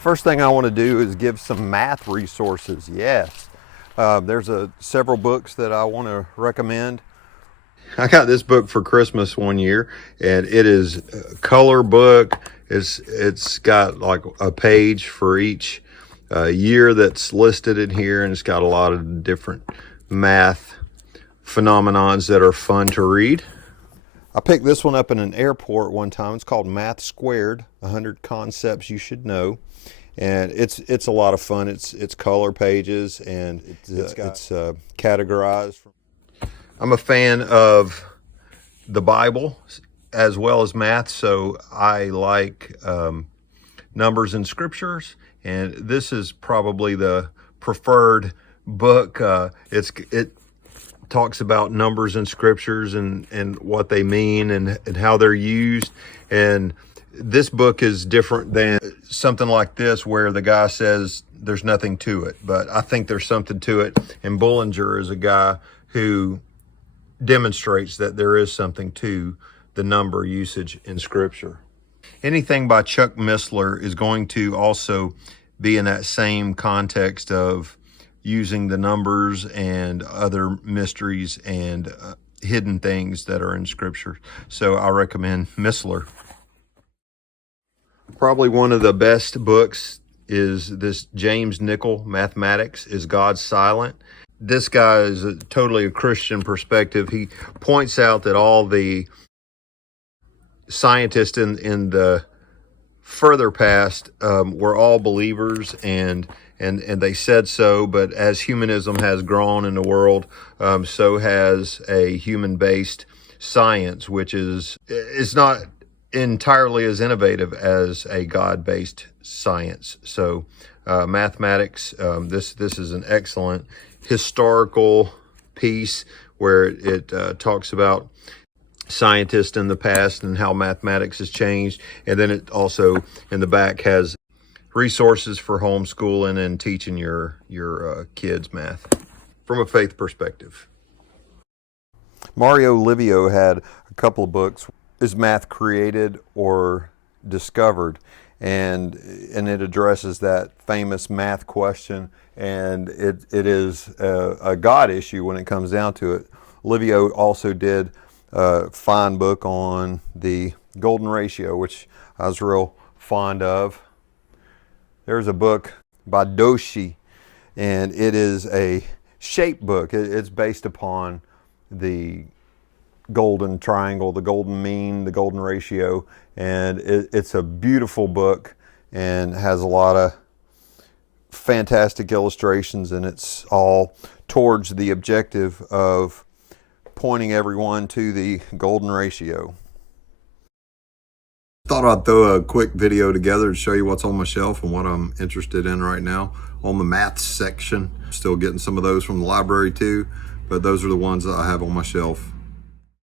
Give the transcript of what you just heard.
First thing I want to do is give some math resources. Yes, there's several books that I want to recommend. I got this book for Christmas one year, and it is a color book. It's got like a page for each year that's listed in here, and it's got a lot of different math phenomenons that are fun to read. I picked this one up in an airport one time. It's called Math Squared, 100 Concepts You Should Know. And it's a lot of fun. It's color pages, and it's categorized. I'm a fan of the Bible as well as math, so I like numbers and scriptures, and this is probably the preferred book. It talks about numbers and scriptures and what they mean and how they're used. And this book is different than something like this where the guy says there's nothing to it, but I think there's something to it. And Bullinger is a guy who demonstrates that there is something to the number usage in scripture. Anything by Chuck Missler is going to also be in that same context of using the numbers and other mysteries and hidden things that are in scripture. So I recommend Missler. Probably one of the best books is this James Nichol, Mathematics, Is God Silent? This guy is totally a Christian perspective. He points out that all the scientists in the further past were all believers, and they said so, but as humanism has grown in the world, so has a human-based science, which is not entirely as innovative as a God-based science. So mathematics, this is an excellent historical piece where it talks about scientists in the past and how mathematics has changed. And then it also in the back has resources for homeschooling and teaching your kids math from a faith perspective. Mario Livio had a couple of books. Is math created or discovered? And it addresses that famous math question, and it is a God issue when it comes down to it. Livio also did a fine book on the golden ratio, which I was real fond of. There's a book by DOCZI, and it is a shape book. It's based upon the golden triangle, the golden mean, the golden ratio, and it's a beautiful book and has a lot of fantastic illustrations, and it's all towards the objective of pointing everyone to the golden ratio. Thought I'd throw a quick video together to show you what's on my shelf and what I'm interested in right now on the math section. Still getting some of those from the library too, but those are the ones that I have on my shelf.